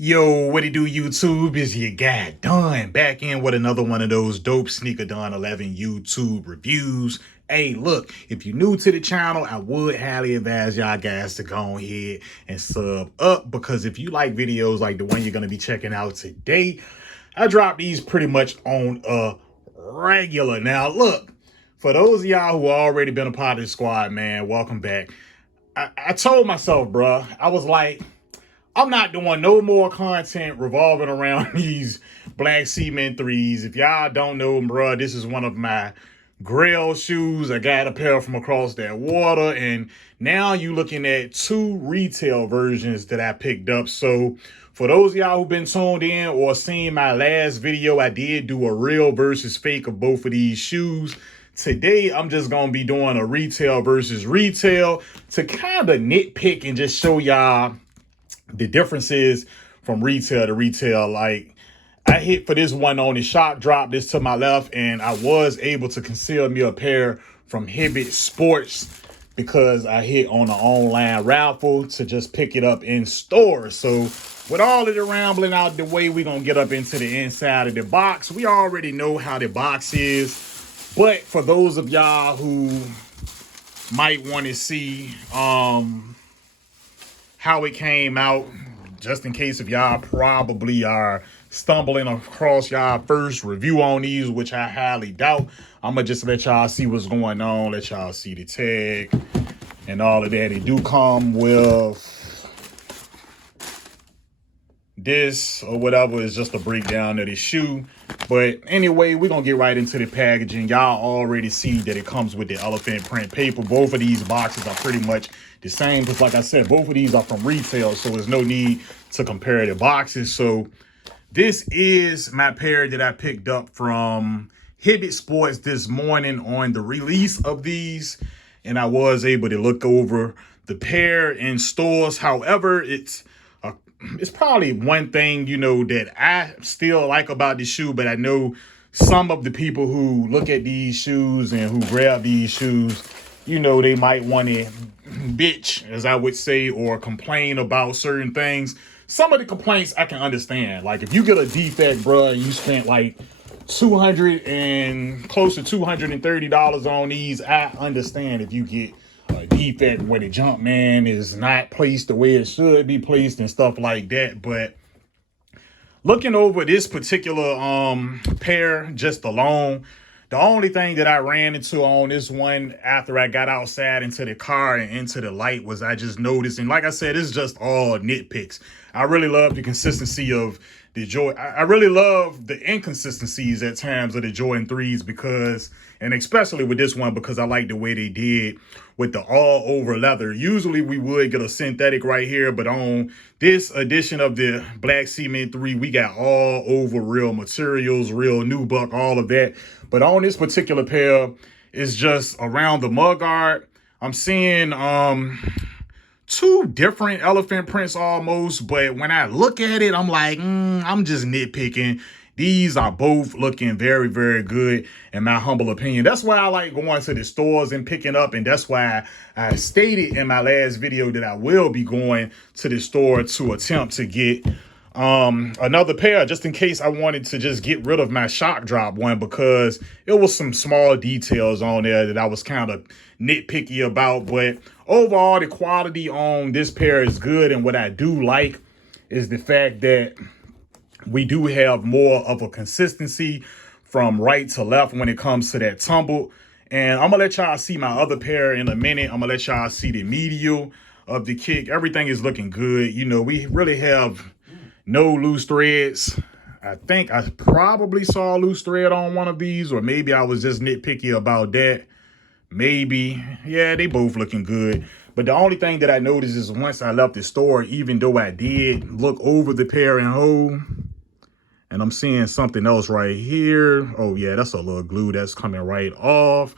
Yo, what it do, YouTube? Is your guy Don back in with another one of those dope Sneaker Don 11 YouTube reviews. Hey, look, if you're new to the channel, I would highly advise y'all guys to go ahead and sub up, because if you like videos like the one you're going to be checking out today, I drop these pretty much on a regular. Now, look, for those of y'all who already been a part of the squad, man, welcome back. I told myself, bruh, I was like, I'm not doing no more content revolving around these black cement threes. If y'all don't know them, bro, this is one of my grail shoes. I got a pair from across that water, and now you looking at two retail versions that I picked up. So for those of y'all who've been tuned in or seen my last video, I did do a real versus fake of both of these shoes. Today, I'm just going to be doing a retail versus retail to kind of nitpick and just show y'all the differences from retail to retail. Like, I hit for this one on the shock drop, this to my left, and I was able to conceal me a pair from Hibbett Sports because I hit on an online raffle to just pick it up in store. So with all of the rambling out the way, we're going to get up into the inside of the box. We already know how the box is, but for those of y'all who might want to see how it came out, just in case if y'all probably are stumbling across y'all first review on these, which I highly doubt, I'm gonna just let y'all see what's going on, let y'all see the tag and all of that. It do come with this or whatever. Is just a breakdown of the shoe. But anyway, we're gonna get right into the packaging. Y'all already see that it comes with the elephant print paper. Both of these boxes are pretty much the same, because like I said, both of these are from retail, so there's no need to compare the boxes. So this is my pair that I picked up from Hibbett Sports this morning on the release of these, and I was able to look over the pair in stores. However, it's probably one thing, you know, that I still like about the shoe, but I know some of the people who look at these shoes and who grab these shoes, you know, they might want to bitch, as I would say, or complain about certain things. Some of the complaints I can understand. Like, if you get a defect, bro, and you spent like $200 and close to $230 on these, I understand if you get a defect where the jump man is not placed the way it should be placed and stuff like that. But looking over this particular pair just alone, the only thing that I ran into on this one after I got outside into the car and into the light was I just noticed, and like I said, it's just all nitpicks. I really love the consistency of the Jordan. I really love the inconsistencies at times of the Jordan 3s, because, and especially with this one, because I like the way they did with the all over leather. Usually we would get a synthetic right here, but on this edition of the Black Cement 3, we got all over real materials, real nubuck, all of that. But on this particular pair, it's just around the mud guard. I'm seeing two different elephant prints almost, but when I look at it, I'm like, I'm just nitpicking. These are both looking very, very good in my humble opinion. That's why I like going to the stores and picking up, and that's why I stated in my last video that I will be going to the store to attempt to get another pair, just in case I wanted to just get rid of my shock drop one, because it was some small details on there that I was kind of nitpicky about. But overall, the quality on this pair is good, and what I do like is the fact that we do have more of a consistency from right to left when it comes to that tumble. And I'm gonna let y'all see my other pair in a minute. I'm gonna let y'all see the medial of the kick. Everything is looking good. You know, we really have no loose threads. I think I probably saw a loose thread on one of these, or maybe I was just nitpicky about that. Maybe. Yeah, they both looking good. But the only thing that I noticed is once I left the store, even though I did look over the pair in whole, and I'm seeing something else right here. Oh yeah, that's a little glue that's coming right off.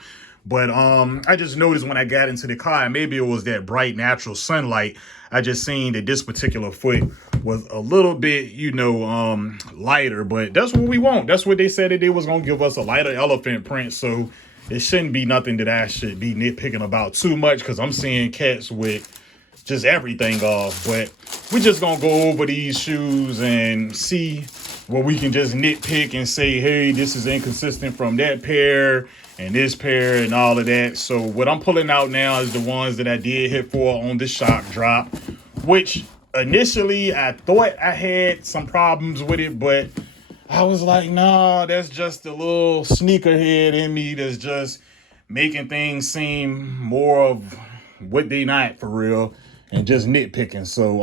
But I just noticed when I got into the car, and maybe it was that bright natural sunlight, I just seen that this particular foot was a little bit, you know, lighter. But that's what we want. That's what they said, that they was gonna give us, a lighter elephant print. So it shouldn't be nothing that I should be nitpicking about too much, because I'm seeing cats with just everything off. But we just gonna go over these shoes and see where we can just nitpick and say, hey, this is inconsistent from that pair and this pair and all of that. So what I'm pulling out now is the ones that I did hit for on the shock drop, which initially I thought I had some problems with it, but I was like, nah, that's just a little sneakerhead in me that's just making things seem more of what they not for real and just nitpicking. So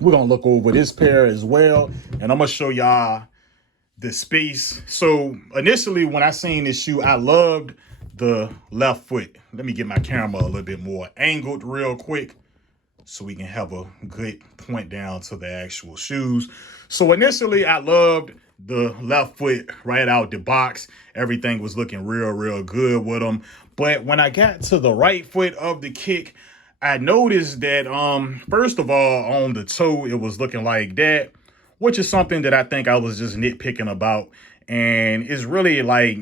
we're gonna look over this pair as well, and I'm gonna show y'all the space. So initially when I seen this shoe, I loved the left foot. Let me get my camera a little bit more angled real quick so we can have a good point down to the actual shoes. So initially I loved the left foot right out the box. Everything was looking real good with them. But when I got to the right foot of the kick, I noticed that first of all, on the toe, it was looking like that, which is something that I think I was just nitpicking about. And it's really like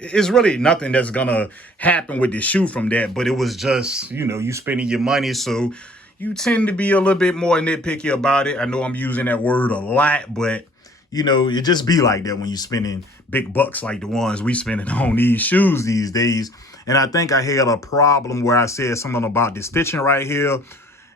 it's really nothing that's gonna happen with the shoe from that, but it was just, you spending your money, so you tend to be a little bit more nitpicky about it. I know I'm using that word a lot, but it just be like that when you're spending big bucks like the ones we spending on these shoes these days. And I think I had a problem where I said something about the stitching right here,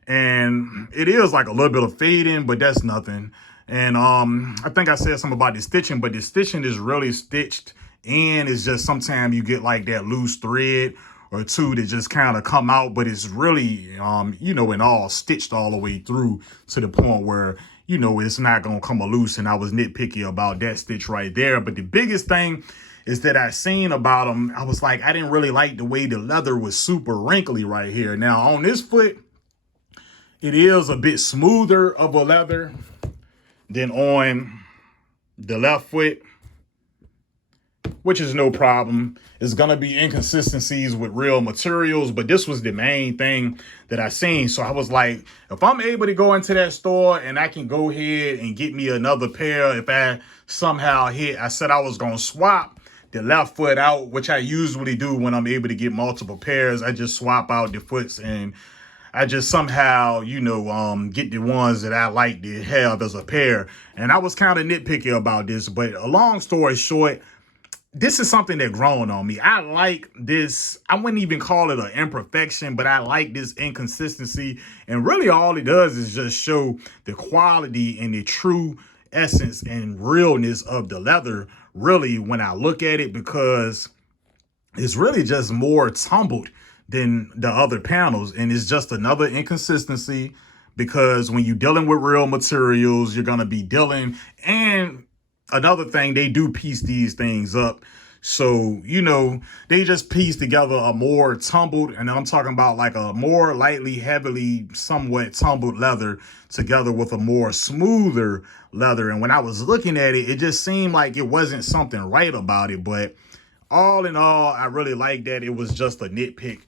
and it is like a little bit of fading, but that's nothing. And I think I said something about the stitching, but the stitching is really stitched, and it's just sometimes you get like that loose thread or two that just kind of come out, but it's really and all stitched all the way through to the point where it's not gonna come loose. And I was nitpicky about that stitch right there. But the biggest thing is that I seen about them, I was like, I didn't really like the way the leather was super wrinkly right here. Now on this foot, it is a bit smoother of a leather than on the left foot, which is no problem. It's gonna be inconsistencies with real materials, but this was the main thing that I seen. So I was like, if I'm able to go into that store and I can go ahead and get me another pair, if I somehow I said I was gonna swap the left foot out, which I usually do when I'm able to get multiple pairs. I just swap out the foots and I just somehow, get the ones that I like to have as a pair. And I was kind of nitpicky about this, but a long story short, this is something that grown on me. I like this. I wouldn't even call it an imperfection, but I like this inconsistency. And really all it does is just show the quality and the true essence and realness of the leather, really, when I look at it, because it's really just more tumbled than the other panels. And it's just another inconsistency, because when you're dealing with real materials, you're going to be dealing. And another thing, they do piece these things up. So, they just piece together a more tumbled, and I'm talking about like a more lightly, heavily, somewhat tumbled leather together with a more smoother leather. And when I was looking at it, it just seemed like it wasn't something right about it. But all in all, I really like that. It was just a nitpick,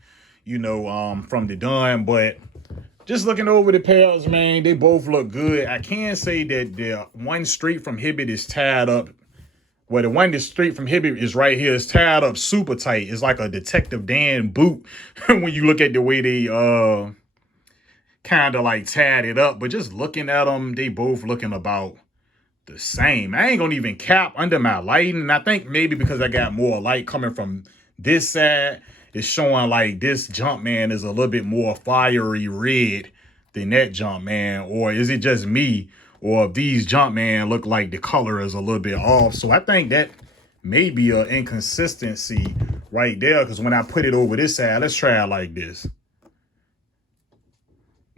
from the done. But just looking over the pairs, man, they both look good. I can say that the one straight from Hibbett is tied up. Well, the one that's straight from Hibbett is right here. It's tied up super tight. It's like a Detective Dan boot when you look at the way they kind of like tied it up. But just looking at them, they both looking about the same. I ain't gonna even cap under my lighting. And I think maybe because I got more light coming from this side, it's showing like this Jumpman is a little bit more fiery red than that Jumpman. Or is it just me? Or if these Jumpman look like the color is a little bit off. So I think that may be an inconsistency right there. Because when I put it over this side, let's try it like this.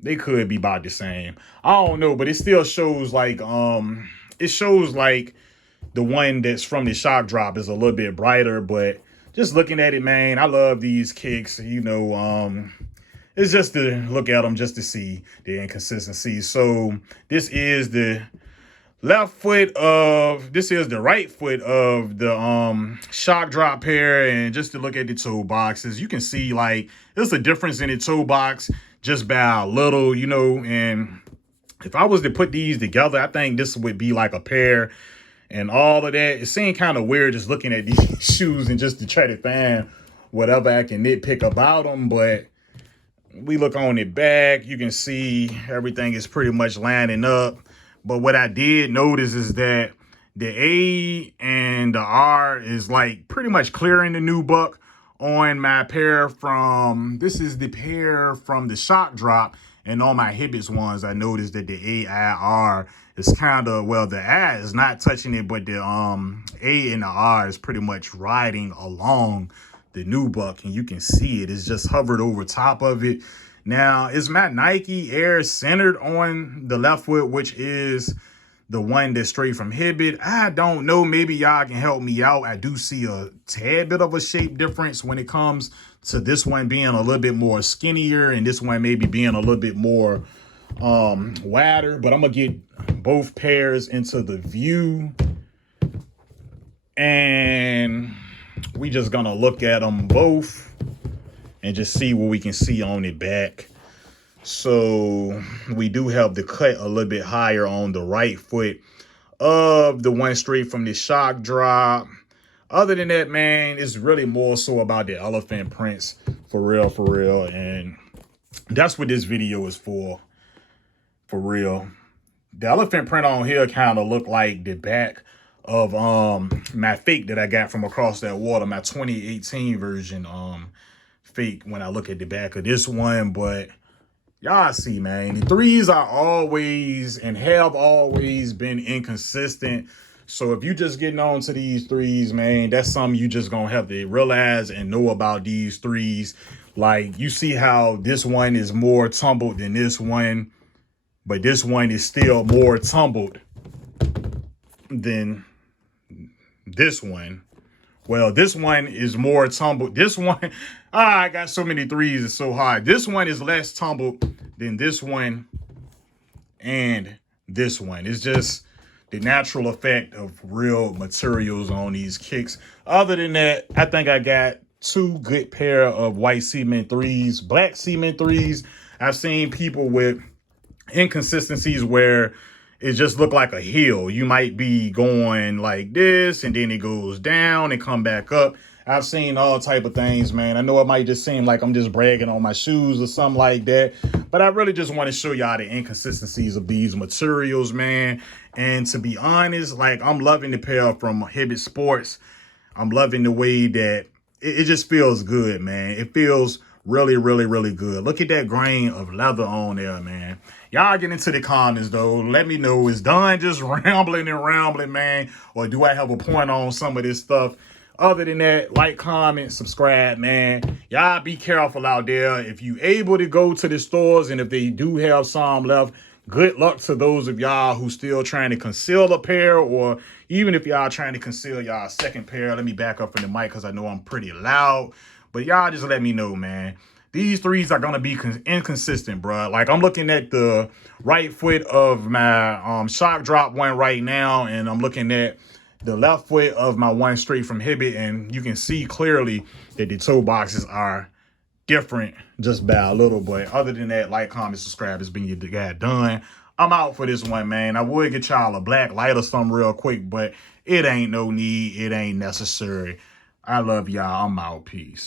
They could be about the same. I don't know, but it still shows like it shows like the one that's from the shock drop is a little bit brighter. But just looking at it, man, I love these kicks. It's just to look at them just to see the inconsistency. So this is the right foot of the shock drop pair. And just to look at the toe boxes, you can see like there's a difference in the toe box just by a little, and if I was to put these together, I think this would be like a pair and all of that. It seemed kind of weird just looking at these shoes and just to try to find whatever I can nitpick about them. But we look on the back, you can see everything is pretty much lining up. But what I did notice is that the A and the R is like pretty much clearing the nubuck on my pair from, this is the pair from the shock drop. And on my Hibbets ones, I noticed that the AIR is kind of, well, the I is not touching it, but the A and the R is pretty much riding along the nubuck, and you can see it. It's just hovered over top of it. Now, is my Nike Air centered on the left foot, which is the one that's straight from Hibbett? I don't know. Maybe y'all can help me out. I do see a tad bit of a shape difference when it comes to this one being a little bit more skinnier and this one maybe being a little bit more wider. But I'm gonna get both pairs into the view, and we just gonna look at them both and just see what we can see on the back. So we do have the cut a little bit higher on the right foot of the one straight from the shock drop. Other than that, man, it's really more so about the elephant prints, for real. And that's what this video is for real. The elephant print on here kind of look like the back of my fake that I got from across that water, my 2018 version fake, when I look at the back of this one. But y'all see, man, the threes are always and have always been inconsistent. So if you just getting on to these threes, man, that's something you just gonna have to realize and know about these threes. Like, you see how this one is more tumbled than this one, but this one is still more tumbled than this one. Well, this one is more tumbled. This one, I got so many threes, it's so hard. This one is less tumbled than this one and this one. It's just the natural effect of real materials on these kicks. Other than that, I think I got two good pair of white cement threes, black cement threes. I've seen people with inconsistencies where it just look like a hill. You might be going like this and then it goes down and come back up. I've seen all type of things, man. I know it might just seem like I'm just bragging on my shoes or something like that, but I really just want to show y'all the inconsistencies of these materials, man. And to be honest, like, I'm loving the pair from Hibbett Sports. I'm loving the way that it just feels good, man. It feels really good. Look at that grain of leather on there, man. Y'all get into the comments, though. Let me know, is Don just rambling, man? Or do I have a point on some of this stuff? Other than that, like, comment, subscribe, man. Y'all be careful out there. If you able to go to the stores and if they do have some left, good luck to those of y'all who still trying to conceal a pair, or even if y'all trying to conceal y'all second pair. Let me back up from the mic because I know I'm pretty loud. But y'all just let me know, man. These threes are going to be inconsistent, bro. Like, I'm looking at the right foot of my shock drop one right now, and I'm looking at the left foot of my one straight from Hibbett, and you can see clearly that the toe boxes are different just by a little. But other than that, like, comment, subscribe. It's been your guy Done. I'm out for this one, man. I would get y'all a black light or something real quick, but it ain't no need. It ain't necessary. I love y'all. I'm out. Peace.